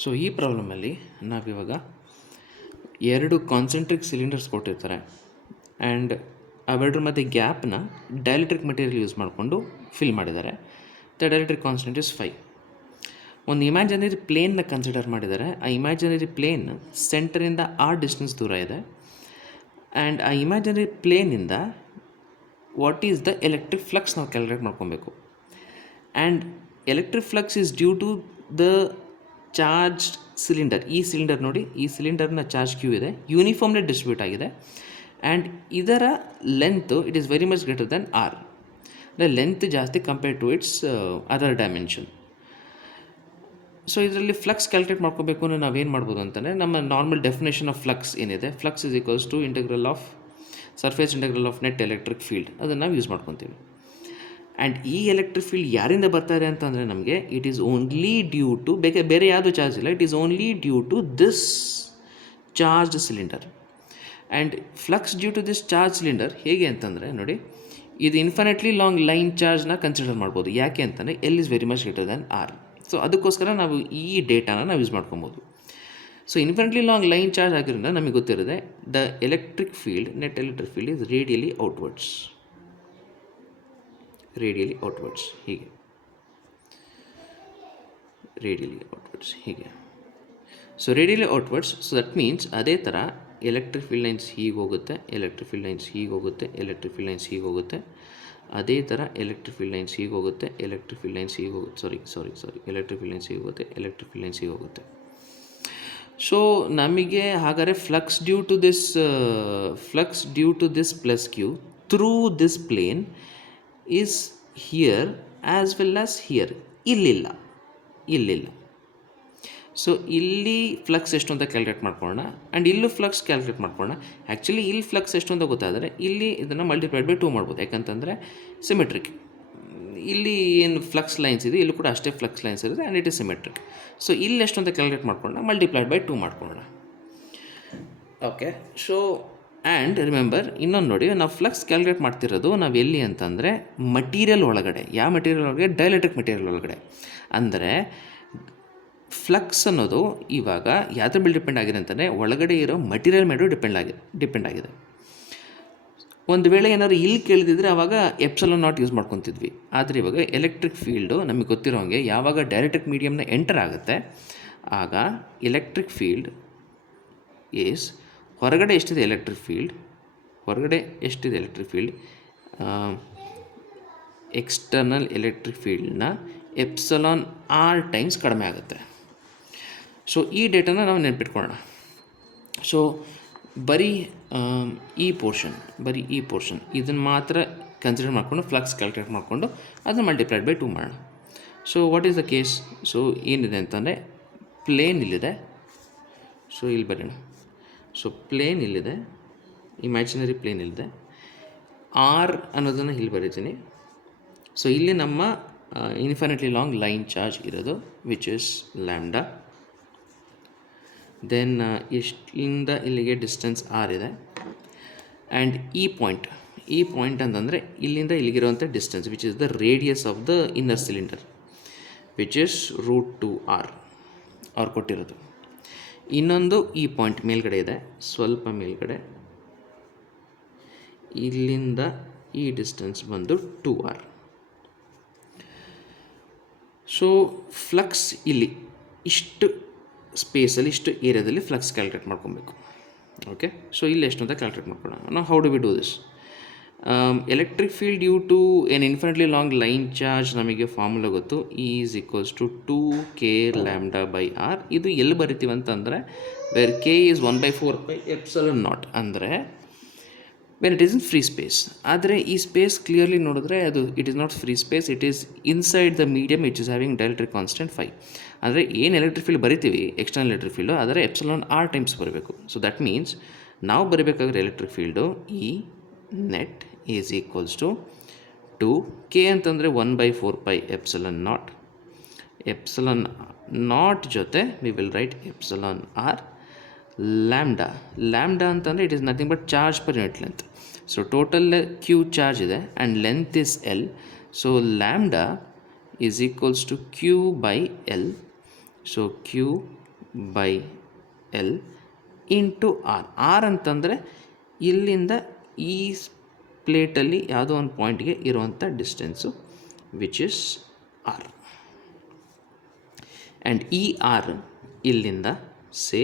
So ಈ ಪ್ರಾಬ್ಲಮಲ್ಲಿ ನಾವಿವಾಗ ಎರಡು ಕಾನ್ಸೆಂಟ್ರಿಕ್ ಸಿಲಿಂಡರ್ಸ್ ಕೊಟ್ಟಿರ್ತಾರೆ ಆ್ಯಂಡ್ ಅವೆರಡ್ರ ಮಧ್ಯೆ ಗ್ಯಾಪ್ನ ಡೈಎಲೆಕ್ಟ್ರಿಕ್ ಮೆಟೀರಿಯಲ್ ಯೂಸ್ ಮಾಡಿಕೊಂಡು ಫಿಲ್ ಮಾಡಿದ್ದಾರೆ. The dielectric constant is 5. ಒಂದು ಇಮ್ಯಾಜಿನರಿ ಪ್ಲೇನ್ನ ಕನ್ಸಿಡರ್ ಮಾಡಿದ್ದಾರೆ. ಆ ಇಮ್ಯಾಜಿನರಿ ಪ್ಲೇನ್ ಸೆಂಟರಿಂದ ಡಿಸ್ಟೆನ್ಸ್ ದೂರ ಇದೆ ಆ್ಯಂಡ್ ಆ ಇಮ್ಯಾಜಿನರಿ ಪ್ಲೇನಿಂದ what is the electric flux ನಾವು ಕ್ಯಾಲ್ಕುಲೇಟ್ ಮಾಡ್ಕೊಬೇಕು. And electric flux is due to the charge cylinder. ಈ ಸಿಲಿಂಡರ್ ನೋಡಿ, ಈ ಸಿಲಿಂಡರ್ನ ಚಾರ್ಜ್ ಕ್ಯೂ ಇದೆ, ಯೂನಿಫಾರ್ಮ್ಲಿ ಡಿಸ್ಟ್ರಿಬ್ಯೂಟ್ ಆಗಿದೆ ಆ್ಯಂಡ್ ಇದರ length it is very much greater than R. ಅಂದರೆ ಲೆಂತ್ ಜಾಸ್ತಿ compared to its other dimension. So ಇದರಲ್ಲಿ ಫ್ಲಕ್ಸ್ ಕ್ಯಾಲ್ಕುಲೇಟ್ ಮಾಡ್ಕೋಬೇಕು ಅಂದರೆ ನಾವೇನು ಮಾಡ್ಬೋದು ಅಂತಂದರೆ, ನಮ್ಮ ನಾರ್ಮಲ್ ಡೆಫಿನೇಷನ್ ಆಫ್ ಫ್ಲಕ್ಸ್ ಏನಿದೆ, flux is equals to integral of surface integral of net electric field, ಅದನ್ನು ನಾವು ಯೂಸ್ ಮಾಡ್ಕೊತೀವಿ. ಆ್ಯಂಡ್ ಈ ಎಲೆಕ್ಟ್ರಿಕ್ ಫೀಲ್ಡ್ ಯಾರಿಂದ ಬರ್ತಾರೆ ಅಂತಂದರೆ ನಮಗೆ it is only due to ಬೇರೆ ಯಾವುದೂ ಚಾರ್ಜ್ ಇಲ್ಲ, it is only due to this charged cylinder. And flux due to this charge cylinder ಹೇಗೆ ಅಂತಂದರೆ ನೋಡಿ, ಇದು ಇನ್ಫಿನಿಟ್ಲಿ ಲಾಂಗ್ ಲೈನ್ ಚಾರ್ಜ್ನ ಕನ್ಸಿಡರ್ ಮಾಡ್ಬೋದು. ಯಾಕೆ ಅಂತಂದರೆ L is very much greater than R. So ಅದಕ್ಕೋಸ್ಕರ ನಾವು ಈ ಡೇಟಾನ ನಾವು ಯೂಸ್ ಮಾಡ್ಕೊಬೋದು. So infinitely long line charge ಆಗಿರೋದ್ರಿಂದ ನಮಗೆ ಗೊತ್ತಿರುತ್ತೆ the electric field, net electric field is radially outwards. Radially outwards ಹೀಗೆ, ರೇಡಿಯಲಿ ಔಟ್ವರ್ಡ್ಸ್ ಹೀಗೆ. So radially outwards, so that means ಅದೇ ಥರ ಎಲೆಕ್ಟ್ರಿಕ್ ಫೀಲ್ಡ್ ಲೈನ್ಸ್ ಹೀಗೆ ಹೋಗುತ್ತೆ, ಎಲೆಕ್ಟ್ರಿಕ್ ಫೀಲ್ಡ್ ಲೈನ್ಸ್ ಹೀಗೆ ಹೋಗುತ್ತೆ, ಎಲೆಕ್ಟ್ರಿಕ್ ಫೀಲ್ಡ್ ಲೈನ್ಸ್ ಹೀಗೆ ಹೋಗುತ್ತೆ. ಅದೇ ಥರ ಎಲೆಕ್ಟ್ರಿಕ್ ಫೀಲ್ಡ್ ಲೈನ್ಸ್ ಹೀಗೆ ಹೋಗುತ್ತೆ, ಎಲೆಕ್ಟ್ರಿಕ್ ಫೀಲ್ಡ್ ಲೈನ್ಸ್ ಹೀಗೆ ಹೋಗುತ್ತೆ, ಎಲೆಕ್ಟ್ರಿಕ್ ಫೀಲ್ಡ್ ಲೈನ್ಸ್ ಹೀಗೆ ಹೋಗುತ್ತೆ, ಎಲೆಕ್ಟ್ರಿಕ್ ಫೀಲ್ಡ್ ಲೈನ್ಸ್ ಹೀಗೆ ಹೋಗುತ್ತೆ. ಸೊ ನಮಗೆ ಹಾಗಾದರೆ flux due to this plus Q through this plane is here as well as here. ಇಲ್ಲಿಲ್ಲ. ಸೊ ಇಲ್ಲಿ ಫ್ಲಕ್ಸ್ ಎಷ್ಟು ಅಂತ ಕ್ಯಾಲ್ಕುಲೇಟ್ ಮಾಡ್ಕೊಳ್ಳೋಣ ಆ್ಯಂಡ್ ಇಲ್ಲೂ ಫ್ಲಕ್ಸ್ ಕ್ಯಾಲ್ಕುಲೇಟ್ ಮಾಡ್ಕೊಳ್ಳೋಣ. ಆ್ಯಕ್ಚುಲಿ ಇಲ್ಲಿ ಫ್ಲಕ್ಸ್ ಎಷ್ಟು ಅಂತ ಗೊತ್ತಾದರೆ ಇಲ್ಲಿ ಇದನ್ನು ಮಲ್ಟಿಪ್ಲೈಡ್ ಬೈ 2 ಮಾಡ್ಬೋದು, ಯಾಕಂತಂದರೆ ಸಿಮೆಟ್ರಿಕ್. ಇಲ್ಲಿ ಏನು ಫ್ಲಕ್ಸ್ ಲೈನ್ಸ್ ಇದೆ, ಇಲ್ಲೂ ಕೂಡ ಅಷ್ಟೇ ಫ್ಲಕ್ಸ್ ಲೈನ್ಸ್ ಇರುತ್ತೆ and it is symmetric. So ಇಲ್ಲಿ ಎಷ್ಟು ಅಂತ ಕ್ಯಾಲ್ಕುಲೇಟ್ ಮಾಡ್ಕೊಳ್ಳೋಣ, ಮಲ್ಟಿಪ್ಲೈಡ್ ಬೈ 2 ಮಾಡ್ಕೊಳ್ಳೋಣ. ಓಕೆ. ಸೊ ಆ್ಯಂಡ್ ರಿಮೆಂಬರ್ ಇನ್ನೊಂದು ನೋಡಿ, ನಾವು ಫ್ಲಕ್ಸ್ ಕ್ಯಾಲ್ಕುಲೇಟ್ ಮಾಡ್ತಿರೋದು ನಾವು ಎಲ್ಲಿ ಅಂತಂದರೆ ಮಟೀರಿಯಲ್ ಒಳಗಡೆ. ಯಾವ ಮಟೀರಿಯಲ್ ಒಳಗಡೆ? ಡೈಎಲೆಕ್ಟ್ರಿಕ್ ಮೆಟೀರಿಯಲ್ ಒಳಗಡೆ. ಅಂದರೆ ಫ್ಲಕ್ಸ್ ಅನ್ನೋದು ಇವಾಗ ಯಾವ್ದ್ರ ಮೇಲೆ ಡಿಪೆಂಡ್ ಆಗಿದೆ ಅಂತಂದರೆ ಒಳಗಡೆ ಇರೋ ಮಟೀರಿಯಲ್ ಮೇಲೂ ಡಿಪೆಂಡ್ ಆಗಿದೆ. ಒಂದು ವೇಳೆ ಏನಾದ್ರು ಇಲ್ಲಿ ಕೇಳಿದಿದ್ರೆ ಆವಾಗ ಎಪ್ಸಲನ್ ನಾಟ್ ಯೂಸ್ ಮಾಡ್ಕೊತಿದ್ವಿ. ಆದರೆ ಇವಾಗ ಎಲೆಕ್ಟ್ರಿಕ್ ಫೀಲ್ಡು ನಮಗೆ ಗೊತ್ತಿರೋ ಹಾಗೆ ಯಾವಾಗ ಡೈಎಲೆಕ್ಟ್ರಿಕ್ ಮೀಡಿಯಮ್ನ ಎಂಟರ್ ಆಗುತ್ತೆ ಆಗ ಎಲೆಕ್ಟ್ರಿಕ್ ಫೀಲ್ಡ್ ಈಸ್ ಹೊರಗಡೆ ಎಷ್ಟಿದೆ ಎಲೆಕ್ಟ್ರಿಕ್ ಫೀಲ್ಡ್ ಎಕ್ಸ್ಟರ್ನಲ್ ಎಲೆಕ್ಟ್ರಿಕ್ ಫೀಲ್ಡ್ನ ಎಪ್ಸಲಾನ್ ಆರ್ ಟೈಮ್ಸ್ ಕಡಿಮೆ ಆಗುತ್ತೆ. ಸೊ ಈ ಡೇಟಾನ ನಾವು ನೆನ್ಪಿಟ್ಕೊಳ್ಳೋಣ. ಸೊ ಬರೀ ಈ ಪೋರ್ಷನ್ ಇದನ್ನು ಮಾತ್ರ ಕನ್ಸಿಡರ್ ಮಾಡಿಕೊಂಡು ಫ್ಲಕ್ಸ್ ಕ್ಯಾಲ್ಕುಲೇಟ್ ಮಾಡಿಕೊಂಡು ಅದನ್ನು ಮಲ್ಟಿಪ್ಲೈಡ್ ಬೈ 2 ಮಾಡೋಣ. So what is the case? So ಏನಿದೆ ಅಂತಂದರೆ ಪ್ಲೇನ್ ಇಲ್ಲಿದೆ. ಸೊ ಇಲ್ಲಿ ಬರೋಣ. ಸೊ ಪ್ಲೇನ್ ಇಲ್ಲಿದೆ, ಇಮ್ಯಾಜಿನರಿ ಪ್ಲೇನ್ ಇಲ್ಲಿದೆ, ಆರ್ ಅನ್ನೋದನ್ನು ಇಲ್ಲಿ ಬರೀತೀನಿ. ಸೊ ಇಲ್ಲಿ ನಮ್ಮ ಇನ್ಫಿನಿಟ್ಲಿ ಲಾಂಗ್ ಲೈನ್ ಚಾರ್ಜ್ ಇರೋದು ವಿಚ್ ಇಸ್ ಲ್ಯಾಂಬ್ಡಾ. ದೆನ್ ಇಲ್ಲಿಂದ ಇಲ್ಲಿಗೆ ಡಿಸ್ಟೆನ್ಸ್ ಆರ್ ಇದೆ ಆ್ಯಂಡ್ ಈ ಪಾಯಿಂಟ್ ಅಂತಂದರೆ ಇಲ್ಲಿಂದ ಇಲ್ಲಿಗಿರುವಂಥ distance which is the radius of the inner cylinder which is √2r ಅವ್ರು ಕೊಟ್ಟಿರೋದು. ಇನ್ನೊಂದು ಈ ಪಾಯಿಂಟ್ ಮೇಲ್ಗಡೆ ಇದೆ, ಸ್ವಲ್ಪ ಮೇಲ್ಗಡೆ, ಇಲ್ಲಿಂದ ಈ ಡಿಸ್ಟೆನ್ಸ್ ಬಂದು 2r. ಸೊ ಫ್ಲಕ್ಸ್ ಇಲ್ಲಿ ಇಷ್ಟು ಸ್ಪೇಸಲ್ಲಿ, ಇಷ್ಟು ಏರಿಯಾದಲ್ಲಿ ಫ್ಲಕ್ಸ್ ಕ್ಯಾಲ್ಕುಲೇಟ್ ಮಾಡ್ಕೊಬೇಕು. ಓಕೆ. ಸೊ ಇಲ್ಲಿ ಎಷ್ಟು ಅಂತ ಕ್ಯಾಲ್ಕುಲೇಟ್ ಮಾಡ್ಕೊಳ್ಳೋಣ. ನಾವು how do we do this? Electric field due to an infinitely long line charge ನಮಗೆ ಫಾರ್ಮುಲಾ ಗೊತ್ತು, is equals to 2k lambda by r. ಇದು ಎಲ್ಲಿ ಬರಿತೀವಿ ಅಂತಂದರೆ where k is 1/4 epsilon naught, ಅಂದರೆ when it is in free space. ಆದರೆ ಈ space clearly ನೋಡಿದ್ರೆ ಅದು it is not free space, it is inside the medium which is having dielectric constant 5. ಅಂದರೆ ಏನು ಎಲೆಕ್ಟ್ರಿಕ್ ಫೀಲ್ಡ್ ಬರಿತೀವಿ ಎಕ್ಸ್ಟರ್ನಲ್ ಎಲೆಕ್ಟ್ರಿಕ್ ಫೀಲ್ಡು, ಆದರೆ epsilon r times ಬರಬೇಕು. So that means ನಾವು ಬರೀಬೇಕಾದ್ರೆ electric field E net is equals to 2k ಅಂತಂದರೆ 1/4 epsilon naught ಜೊತೆ we will write epsilon r lambda ಅಂತಂದರೆ it is nothing but charge per unit length. So total q charge ಇದೆ and length is L. So lambda is equals to q by L. So q by L into R. R ಅಂತಂದರೆ ಇಲ್ಲಿಂದ ಈ ಪ್ಲೇಟಲ್ಲಿ ಯಾವುದೋ ಒಂದು ಪಾಯಿಂಟ್ಗೆ ಇರುವಂಥ distance which is R. And ಈ ಆರ್ ಇಲ್ಲಿಂದ ಸೇ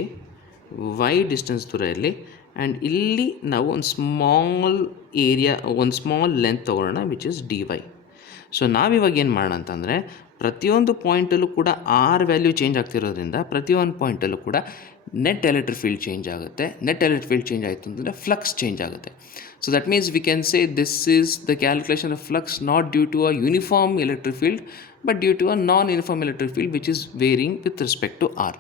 ವೈ ಡಿಸ್ಟೆನ್ಸ್ ದೂರ ಇರಲಿ. ಆ್ಯಂಡ್ ಇಲ್ಲಿ ನಾವು ಒಂದು ಸ್ಮಾಲ್ ಏರಿಯಾ, ಒಂದು ಸ್ಮಾಲ್ ಲೆಂತ್ ತೊಗೊಳ್ಳೋಣ which is D Y. So ನಾವಿವಾಗ ಏನು ಮಾಡೋಣ ಅಂತಂದರೆ ಪ್ರತಿಯೊಂದು ಪಾಯಿಂಟಲ್ಲೂ ಕೂಡ ಆರ್ ವ್ಯಾಲ್ಯೂ ಚೇಂಜ್ ಆಗ್ತಿರೋದ್ರಿಂದ ಪ್ರತಿಯೊಂದು ಪಾಯಿಂಟಲ್ಲೂ ಕೂಡ ನೆಟ್ ಎಲೆಕ್ಟ್ರಿಕ್ ಫೀಲ್ಡ್ ಚೇಂಜ್ ಆಗುತ್ತೆ. ನೆಟ್ ಎಲೆಕ್ಟ್ರಿಕ್ ಫೀಲ್ಡ್ ಚೇಂಜ್ ಆಯಿತು ಅಂತಂದರೆ ಫ್ಲಕ್ಸ್ ಚೇಂಜ್ ಆಗುತ್ತೆ. So that means we can say this is the calculation of flux not due to a uniform electric field but due to a non uniform electric field which is varying with respect to R.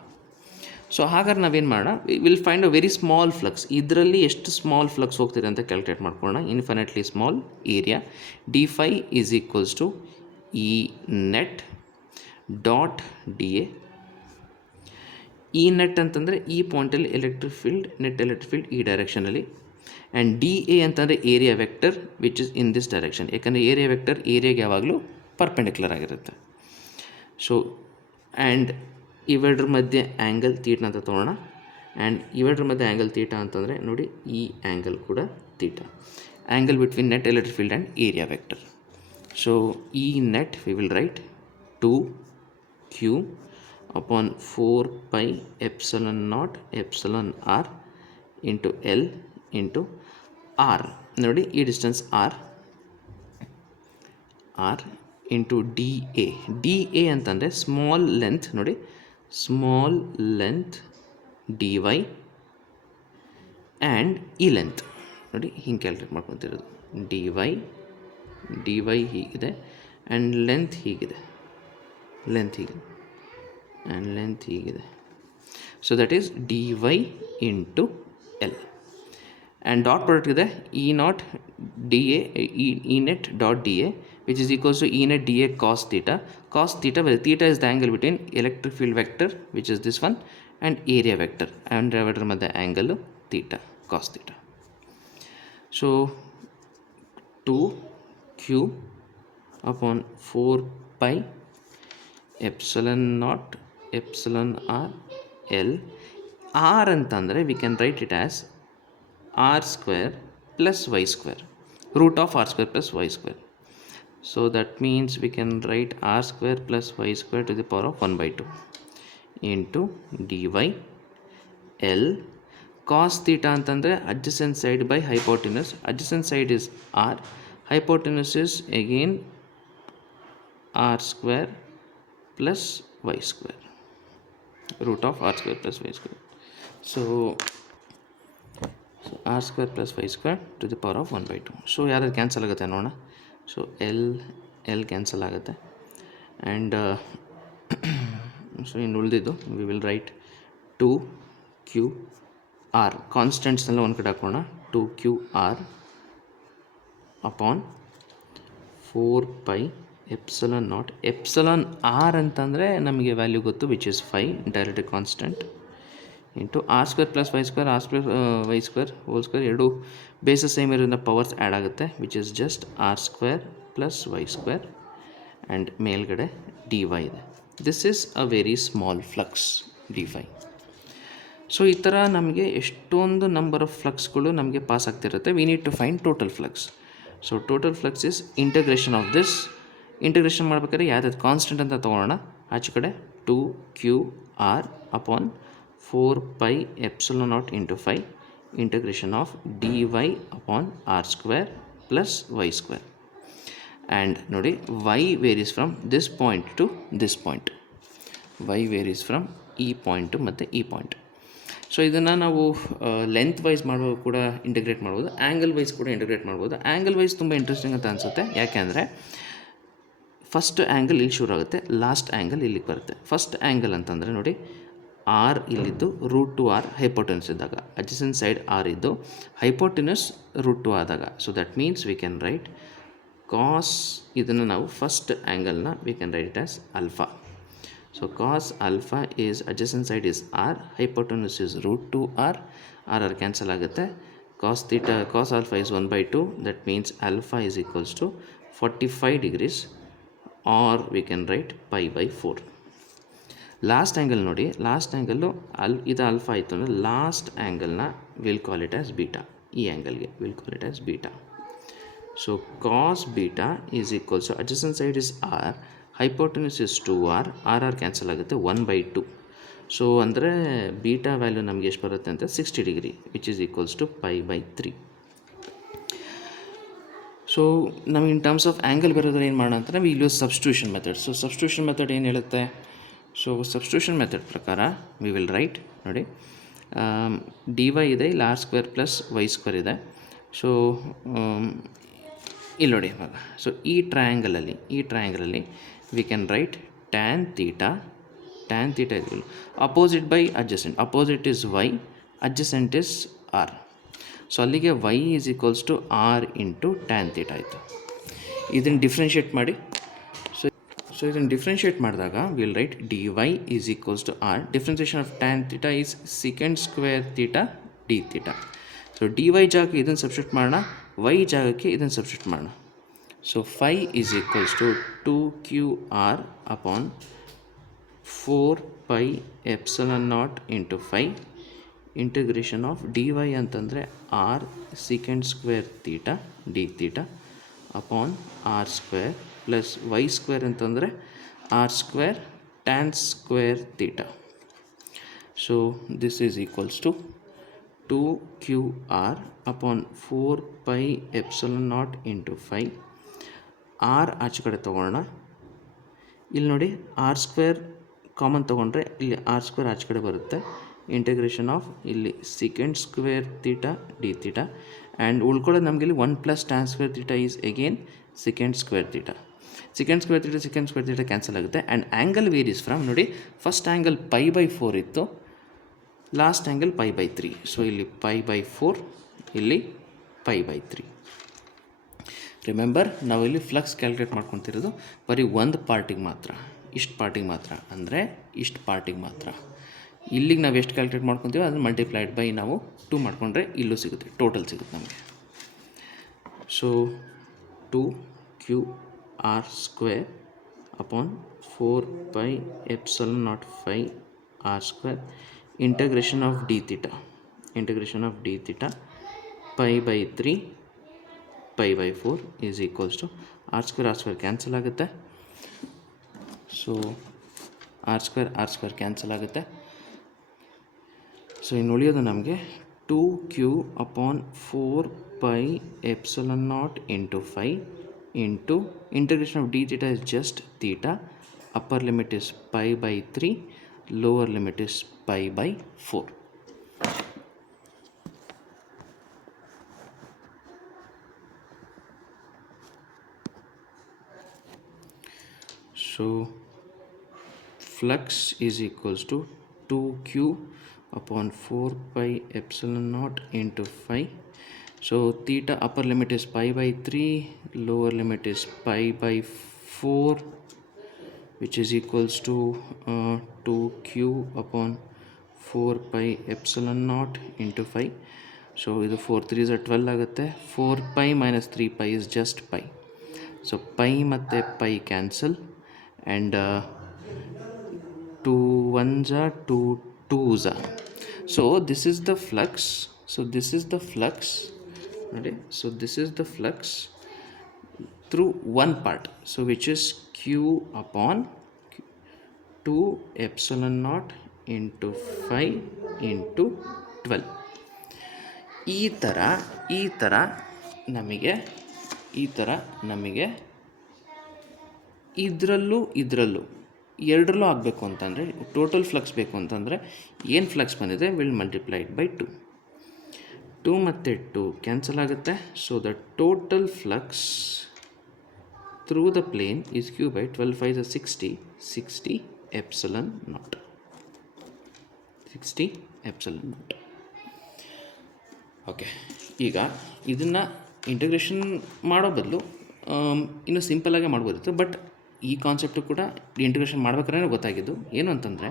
So ಹಾಗಾದ್ರೆ ನಾವೇನು ಮಾಡೋಣ, will find a very small flux. ಇದರಲ್ಲಿ ಎಷ್ಟು small flux ಹೋಗ್ತಿದೆ ಅಂತ calculate ಮಾಡ್ಕೊಳ್ಳೋಣ. Infinitely small area d phi is equals to E net dot d A. E net ಅಂತಂದರೆ ಈ ಪಾಯಿಂಟಲ್ಲಿ electric field, net electric field ಈ ಡೈರೆಕ್ಷನಲ್ಲಿ. ಆ್ಯಂಡ್ ಡಿ ಎ ಅಂತಂದರೆ area vector which is in this direction. ಯಾಕಂದರೆ area vector ಏರಿಯಾಗೆ ಯಾವಾಗಲೂ perpendicular ಆಗಿರುತ್ತೆ. ಸೊ ಆ್ಯಂಡ್ ಇವೆರಡ್ರ ಮಧ್ಯೆ ಆ್ಯಂಗಲ್ ತೀಟ ಅಂತ ತೊಗೊಳ್ಳೋಣ. ಆ್ಯಂಡ್ ಇವೆರಡ್ರ ಮಧ್ಯೆ ಆ್ಯಂಗಲ್ ತೀಟ ಅಂತಂದರೆ ನೋಡಿ ಈ ಆ್ಯಂಗಲ್ ಕೂಡ theta. Angle between net electric field and area vector. So E net V will write 2q upon 4 pi epsilon naught epsilon r into L into r. ನೋಡಿ ಈ distance r into d A. D A ಅಂತಂದರೆ small length, ನೋಡಿ small length d y and ಈ length ನೋಡಿ ಹಿಂಗೆ calculate ಮಾಡ್ಕೊತಿರೋದು. D y ಹೀಗಿದೆ and length ಹೀಗಿದೆ, ಆ್ಯಂಡ್ ಲೆಂತ್ ಹೀಗಿದೆ. So that is d y into L. And dot product ಇದೆ E naught d A, E net dot d A which is equals to E net dA cos theta. Cos theta, where theta is the angle between electric field vector which is this one and area vector, and divided by the angle theta, cos theta. So 2q upon 4 pi epsilon naught epsilon r L. R ಅಂತಂದರೆ we can write it as r square plus y square, root of r square plus y square. So that means we can write r square plus y square to the power of 1 by 2 into dy L cos theta ಅಂತಂದರೆ adjacent side by hypotenuse. Adjacent side is r, hypotenuse is again r square plus y square, root of r square plus y square. So r square plus y square to the power of 1 by 2. So ಯಾರು cancel ಆಗುತ್ತೆ ನೋಡೋಣ. So L cancel ಆಗುತ್ತೆ. And so ಇನ್ನು ಉಳಿದಿದ್ದು we will write 2q r. ಕಾನ್ಸ್ಟೆಂಟ್ಸ್ನೆಲ್ಲ ಒಂದು ಕಡೆ ಹಾಕೋಣ. 2q r upon 4 pi epsilon naught. Epsilon R ಅಂತಂದರೆ ನಮಗೆ ವ್ಯಾಲ್ಯೂ ಗೊತ್ತು which is 5, direct constant, into R square plus Y square, R square Y square whole square, ಎರಡು ಬೇಸಸ್ ಸೇಮ್ ಇರೋದ್ರಿಂದ powers add ಆಗುತ್ತೆ which is just R square plus Y square and ಮೇಲ್ಗಡೆ D Y ಇದೆ. This is a very small flux D Y. So ಈ ಥರ ನಮಗೆ ಎಷ್ಟೊಂದು number of ಫ್ಲಕ್ಸ್ಗಳು ನಮಗೆ ಪಾಸ್ ಆಗ್ತಿರುತ್ತೆ. We need to find total flux. So total flux is integration of this. Integration ಮಾಡ್ಬೇಕಾದ್ರೆ ಯಾವ್ದಾದ್ರು ಕಾನ್ಸ್ಟೆಂಟ್ ಅಂತ ತೊಗೊಳ್ಳೋಣ. ಆಚೆ ಕಡೆ 2q r upon 4 pi epsilon naught into 5 integration of dy upon r square plus y square. And ನೋಡಿ y varies from this point to this point. y varies from ಈ point ಮತ್ತು ಈ ಪಾಯಿಂಟ್. ಸೊ ಇದನ್ನು ನಾವು length wise ಮಾಡುವಾಗ ಕೂಡ integrate ಮಾಡ್ಬೋದು, angle wise ಕೂಡ ಇಂಟಿಗ್ರೇಟ್ ಮಾಡ್ಬೋದು. ಆ್ಯಂಗಲ್ ವೈಸ್ ತುಂಬ ಇಂಟ್ರೆಸ್ಟಿಂಗ್ ಅಂತ ಅನಿಸುತ್ತೆ. ಯಾಕೆಂದರೆ ಫಸ್ಟ್ ಆ್ಯಂಗಲ್ ಇಲ್ಲಿ ಶುರು ಆಗುತ್ತೆ, ಲಾಸ್ಟ್ ಆ್ಯಂಗಲ್ ಇಲ್ಲಿಗೆ ಬರುತ್ತೆ. ಫಸ್ಟ್ ಆ್ಯಂಗಲ್ ಅಂತಂದರೆ ನೋಡಿ ಆರ್ ಇಲ್ಲಿದ್ದು ರೂಟ್ ಟು ಆರ್ ಹೈಪೋಟೆನ್ಯೂಸ್ ಇದ್ದಾಗ, ಅಡ್ಜಸೆಂಟ್ ಸೈಡ್ ಆರ್ ಇದ್ದು ಹೈಪೋಟೆನ್ಯೂಸ್ ರೂಟ್ ಟು ಆದಾಗ. So that means we can write cos, ಇದನ್ನು ನಾವು ಫಸ್ಟ್ ಆ್ಯಂಗಲ್ನ we can write it as alpha. So cos alpha is adjacent side is r, hypotenuse is root two r, r r cancel ಆಗುತ್ತೆ. Cos theta cos alpha is 1/2, that means alpha is equals to 45 degrees, or we can write pi by 4. Last angle ನೋಡಿ, last angle ಇದು alpha ಆಯಿತು ಅಂದರೆ last ಆ್ಯಂಗಲ್ನ will call it as beta. ಈ ಆ್ಯಂಗಲ್ಗೆ will call it as beta. So cos beta is equals adjacent side is r, hypotenuse is 2r, r cancel ಆಗುತ್ತೆ 1/2. So ಅಂದರೆ beta value ನಮಗೆ ಎಷ್ಟು ಬರುತ್ತೆ ಅಂತ 60 degree, which is equals to π/3. So ನಮಗೆ in terms of angle ಬರೋದ್ರೆ ಏನು ಮಾಡೋಣ ಅಂತ ನಾವು ಇಲ್ಲಿ substitution method. So substitution method ಏನು ಹೇಳುತ್ತೆ? ಸೊ ಸಬ್ಸ್ಟಿಟ್ಯೂಷನ್ ಮೆಥಡ್ ಪ್ರಕಾರ ವಿ ವಿಲ್ ರೈಟ್ ನೋಡಿ, dy ಇದೆ, ಇಲ್ಲಿ r² + y² ಇದೆ. ಸೊ ಇಲ್ಲಿ ನೋಡಿ ಇವಾಗ, ಸೊ ಈ ಟ್ರಯಾಂಗಲಲ್ಲಿ we can write tan theta is opposite by adjacent. Opposite is y, adjacent is r. So ಅಲ್ಲಿಗೆ y is equals to r into tan theta ಆಯಿತು. ಇದನ್ನು ಡಿಫ್ರೆನ್ಷಿಯೇಟ್ ಮಾಡಿ. ಸೊ ಇದನ್ನು ಡಿಫ್ರೆನ್ಷಿಯೇಟ್ ಮಾಡಿದಾಗ will write dy is equals to r. Differentiation of tan theta is sec² theta d theta. So dy ಜಾಗಕ್ಕೆ ಇದನ್ನು substitute ಮಾಡೋಣ, y ಜಾಗಕ್ಕೆ ಇದನ್ನು ಸಬ್ಸ್ಟಿಟ್ಯೂಟ್ ಮಾಡೋಣ. So phi is equals to 2qr upon 4πε0 into phi integration of dy ಅಂತಂದರೆ r sec² theta d theta upon r² plus y² ಅಂತಂದರೆ r² tan² theta. So this is equals to 2qr upon 4πε0 into phi. r ಆಚೆ ಕಡೆ ತೊಗೊಳ್ಳೋಣ. ಇಲ್ಲಿ ನೋಡಿ r² common ತೊಗೊಂಡ್ರೆ ಇಲ್ಲಿ r² ಆಚೆ ಕಡೆ ಬರುತ್ತೆ. ಇಂಟಿಗ್ರೇಷನ್ ಆಫ್ ಇಲ್ಲಿ sec² theta d theta and ಉಳ್ಕೊಳ್ಳೋದು ನಮಗೆ ಇಲ್ಲಿ 1 + tan² theta is again sec² theta. sec² theta cancel ಆಗುತ್ತೆ ಆ್ಯಂಡ್ ಆ್ಯಂಗಲ್ ವೇರೀಸ್ ಫ್ರಮ್ ನೋಡಿ, ಫಸ್ಟ್ ಆ್ಯಂಗಲ್ π/4 ಇತ್ತು, ಲಾಸ್ಟ್ ಆ್ಯಂಗಲ್ π/3. ಸೊ ಇಲ್ಲಿ π/4, ಇಲ್ಲಿ π/3. ರಿಮೆಂಬರ್, ನಾವಿಲ್ಲಿ ಫ್ಲಕ್ಸ್ ಕ್ಯಾಲ್ಕುಲೇಟ್ ಮಾಡ್ಕೊತಿರೋದು ಬರೀ ಒಂದು ಪಾರ್ಟಿಗೆ ಮಾತ್ರ, ಇಷ್ಟು ಪಾರ್ಟಿಗೆ ಮಾತ್ರ, ಅಂದರೆ ಇಷ್ಟು ಪಾರ್ಟಿಗೆ ಮಾತ್ರ. ಇಲ್ಲಿಗೆ ನಾವು ಎಷ್ಟು ಕ್ಯಾಲ್ಕುಲೇಟ್ ಮಾಡ್ಕೊತೀವೋ ಅದನ್ನು ಮಲ್ಟಿಪ್ಲೈಡ್ ಬೈ ನಾವು 2 ಮಾಡಿಕೊಂಡ್ರೆ ಇಲ್ಲೂ ಸಿಗುತ್ತೆ, ಟೋಟಲ್ ಸಿಗುತ್ತೆ ನಮಗೆ. So 2qr² upon 4πε0 phi r² integration of d theta π/3 π/4 is equals to r² cancel ಆಗುತ್ತೆ. ಸೊ r² ಕ್ಯಾನ್ಸಲ್ ಆಗುತ್ತೆ. ಸೊ ಇನ್ನು ಉಳಿಯೋದು ನಮಗೆ 2q upon 4πε0 into phi into integration of d theta is just theta, upper limit is π/3, lower limit is π/4. So flux is equals to 2q upon 4πε0 into phi. So theta upper limit is π/3, lower limit is π/4, which is equals to 2q upon 4πε0 into phi. So ಇದು 4 3s are 12 ಆಗುತ್ತೆ. 4π minus 3π is just pi. So pi ಮತ್ತು pi cancel and 2 1s are 2 2s are. So this is the flux. So this is the flux. Okay? So this is the flux through one part. So which is q upon 2ε0 into phi into 12. ಈ ಥರ ನಮಗೆ ಇದರಲ್ಲೂ ಎರಡರಲ್ಲೂ ಆಗಬೇಕು ಅಂತಂದರೆ, total flux ಬೇಕು ಅಂತಂದರೆ ಏನು ಫ್ಲಕ್ಸ್ ಬಂದಿದೆ ವಿಲ್ ಮಲ್ಟಿಪ್ಲೈಡ್ ಬೈ 2. 2 ಮತ್ತು 2 ಕ್ಯಾನ್ಸಲ್ ಆಗುತ್ತೆ. So the total flux through the plane is q ಬೈ 12 5 60 60 epsilon naught. 60 epsilon naught. Okay, ಈಗ ಇದನ್ನು ಇಂಟಿಗ್ರೇಷನ್ ಮಾಡೋ ಬದಲು ಇನ್ನೂ ಸಿಂಪಲ್ಲಾಗೆ ಮಾಡ್ಬೋದಿತ್ತು. ಬಟ್ ಈ ಕಾನ್ಸೆಪ್ಟು ಕೂಡ ಇಂಟಿಗ್ರೇಷನ್ ಮಾಡ್ಬೇಕಾದ್ರೆ ಗೊತ್ತಾಗಿದ್ದು ಏನು ಅಂತಂದರೆ,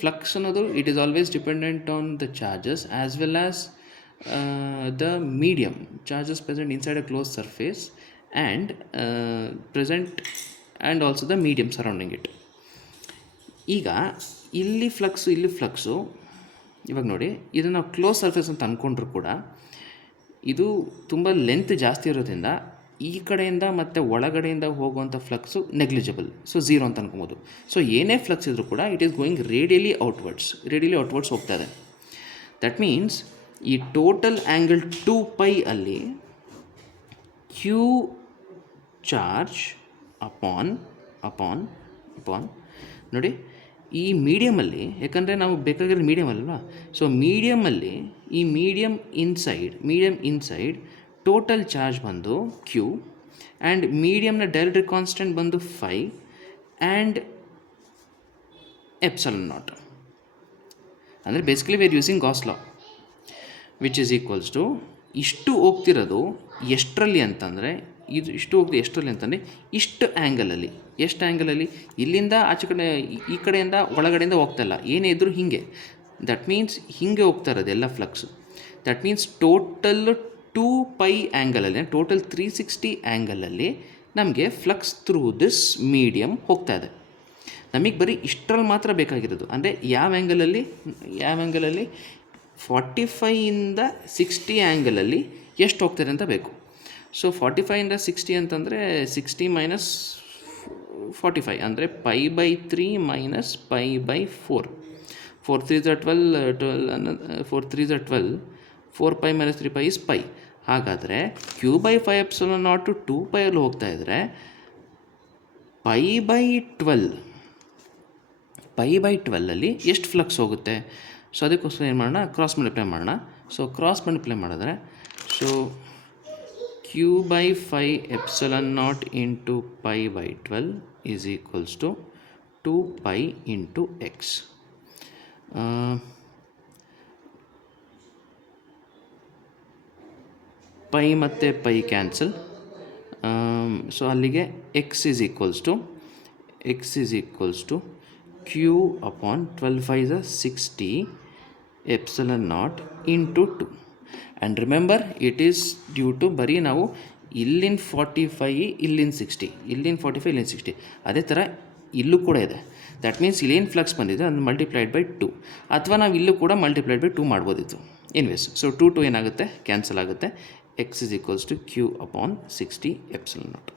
ಫ್ಲಕ್ಸ್ ಅನ್ನೋದು it is always dependent on the charges as well as the medium charges present inside a close surface and also the medium surrounding it. ಈಗ ಇಲ್ಲಿ ಫ್ಲಕ್ಸು ಇಲ್ಲಿ ಫ್ಲಕ್ಸು, ಇವಾಗ ನೋಡಿ ಇದು ನಾವು ಕ್ಲೋಸ್ ಸರ್ಫೇಸ್ ಅಂತ ಅಂದ್ಕೊಂಡ್ರು ಕೂಡ ಇದು ತುಂಬ ಲೆಂತ್ ಜಾಸ್ತಿ ಇರೋದ್ರಿಂದ ಈ ಕಡೆಯಿಂದ ಮತ್ತು ಒಳಗಡೆಯಿಂದ ಹೋಗುವಂಥ ಫ್ಲಕ್ಸು ನೆಗ್ಲಿಜಿಬಲ್, ಸೊ ಝೀರೋ ಅಂತ ಅನ್ಕೊಬೋದು. ಸೊ ಏನೇ ಫ್ಲಕ್ಸ್ ಇದ್ದರೂ ಕೂಡ it is going radially outwards ಹೋಗ್ತಾ ಇದೆ. ದಟ್ ಮೀನ್ಸ್ ಈ ಟೋಟಲ್ ಆ್ಯಂಗಲ್ 2π ಅಲ್ಲಿ ಕ್ಯೂ ಚಾರ್ಜ್ ಅಪಾನ್ ನೋಡಿ ಈ ಮೀಡಿಯಮಲ್ಲಿ, ಯಾಕಂದರೆ ನಾವು ಬೇಕಾಗಿರೋದು ಮೀಡಿಯಮ್ ಅಲ್ವಾ, ಸೊ ಮೀಡಿಯಮಲ್ಲಿ ಈ ಮೀಡಿಯಮ್ ಇನ್ಸೈಡ್ ಟೋಟಲ್ ಚಾರ್ಜ್ ಬಂದು ಕ್ಯೂ ಆ್ಯಂಡ್ ಮೀಡಿಯಮ್ನ ಡೈಎಲೆಕ್ಟ್ರಿಕ್ ಕಾನ್ಸ್ಟೆಂಟ್ ಬಂದು 5 ಆ್ಯಂಡ್ ಎಪ್ಸಿಲಾನ್ ನಾಟ್. ಅಂದರೆ basically we are using Gauss law which is equals to ಇಷ್ಟು ಹೋಗ್ತಿರೋದು ಎಷ್ಟರಲ್ಲಿ ಅಂತಂದರೆ ಇಷ್ಟು ಆ್ಯಂಗಲಲ್ಲಿ. ಎಷ್ಟು ಆ್ಯಂಗಲಲ್ಲಿ? ಇಲ್ಲಿಂದ ಆಚೆ ಕಡೆ ಈ ಕಡೆಯಿಂದ ಒಳಗಡೆಯಿಂದ ಹೋಗ್ತಾಯಿಲ್ಲ, ಏನೇ ಇದ್ದರೂ ಹೀಗೆ. ದಟ್ ಮೀನ್ಸ್ ಹೀಗೆ ಹೋಗ್ತಾ ಇರೋದು ಎಲ್ಲ flux. That means total 2π ಆ್ಯಂಗಲಲ್ಲಿ, total 360 ಆ್ಯಂಗಲಲ್ಲಿ ನಮಗೆ ಫ್ಲಕ್ಸ್ ಥ್ರೂ ದಿಸ್ ಮೀಡಿಯಮ್ ಹೋಗ್ತಾ ಇದೆ. ನಮಗೆ ಬರೀ ಇಷ್ಟರಲ್ಲಿ ಮಾತ್ರ ಬೇಕಾಗಿರೋದು. ಅಂದರೆ ಯಾವ ಆ್ಯಂಗಲಲ್ಲಿ 45ಇಂದ 60 ಆ್ಯಂಗಲಲ್ಲಿ ಎಷ್ಟು ಹೋಗ್ತಾರೆ ಅಂತ ಬೇಕು. ಸೊ 45ಇಂದ 60 ಅಂತಂದರೆ 60 ಮೈನಸ್ 45 ಅಂದರೆ π/3 minus π/4. 4 3s are 12, 4π minus 3π is π. ಹಾಗಾದರೆ Q/5 ಎಪ್ಸಿಲಾನ್ ನಾಟ್ 2π ಅಲ್ಲಿ ಹೋಗ್ತಾ ಇದ್ದರೆ π/12 ಎಷ್ಟು ಫ್ಲಕ್ಸ್ ಹೋಗುತ್ತೆ? ಸೊ ಅದಕ್ಕೋಸ್ಕರ ಏನು ಮಾಡೋಣ, ಕ್ರಾಸ್ ಮಲ್ಟಿಪ್ಲೈ ಮಾಡೋಣ. ಸೊ ಕ್ರಾಸ್ ಮಲ್ಟಿಪ್ಲೈ ಮಾಡಿದ್ರೆ so Q/5 epsilon naught into π/12 is equals to 2π into x. Pi ಮತ್ತು ಪೈ ಕ್ಯಾನ್ಸಲ್. ಸೊ ಅಲ್ಲಿಗೆ x is equals to Q upon 12/5 60 epsilon naught into 2. And remember it is due to ಬರೀ ನಾವು ಇಲ್ಲಿನ 45 ಇಲ್ಲಿನ 60, ಇಲ್ಲಿನ 45 ಇಲ್ಲಿನ 60, ಅದೇ ಥರ ಇಲ್ಲೂ ಕೂಡ ಇದೆ. ದ್ಯಾಟ್ ಮೀನ್ಸ್ ಇಲ್ಲೇನು ಫ್ಲಕ್ಸ್ ಬಂದಿದೆ ಅದು ಮಲ್ಟಿಪ್ಲೈಡ್ ಬೈ 2, ಅಥವಾ ನಾವು ಇಲ್ಲೂ ಕೂಡ ಮಲ್ಟಿಪ್ಲೈಡ್ ಬೈ 2 ಮಾಡ್ಬೋದಿತ್ತು. ಎನಿವೇಸ್, ಸೊ 2 ಏನಾಗುತ್ತೆ, ಕ್ಯಾನ್ಸಲ್ ಆಗುತ್ತೆ. X is equals to Q upon 60 epsilon not.